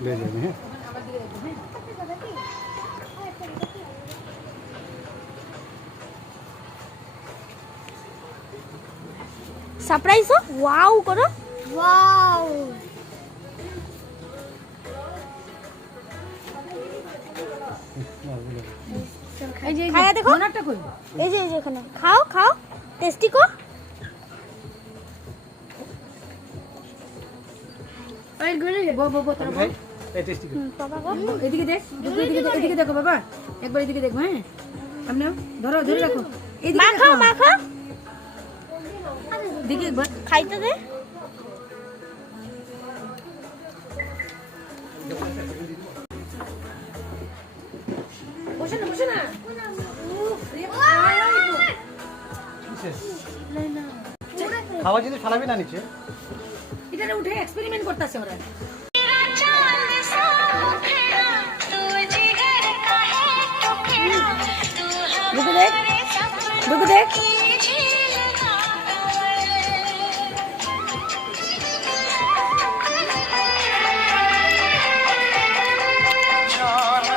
ले लेंगे हैं সারপ্রাইজ हो ওয়াও করো ওয়াও এই যে খায়া দেখো ওনারটা কই এই যে এখানে খাও খাও টেস্টি কো ওই গুলো বো তোর ভাই ये टेस्टी বাবা গো এদিকে দেখ এদিকে দেখো বাবা একবার এদিকে দেখো হ্যাঁ সামনে ধরো ধরে রাখো এদিকে মাখো মাখো এদিকে একবার খাইতে দে বসে না খাওয়া জিনিস ফালাবি না নিচে এটা উঠে এক্সপেরিমেন্ট করতেছে ওরা দেখো দেখ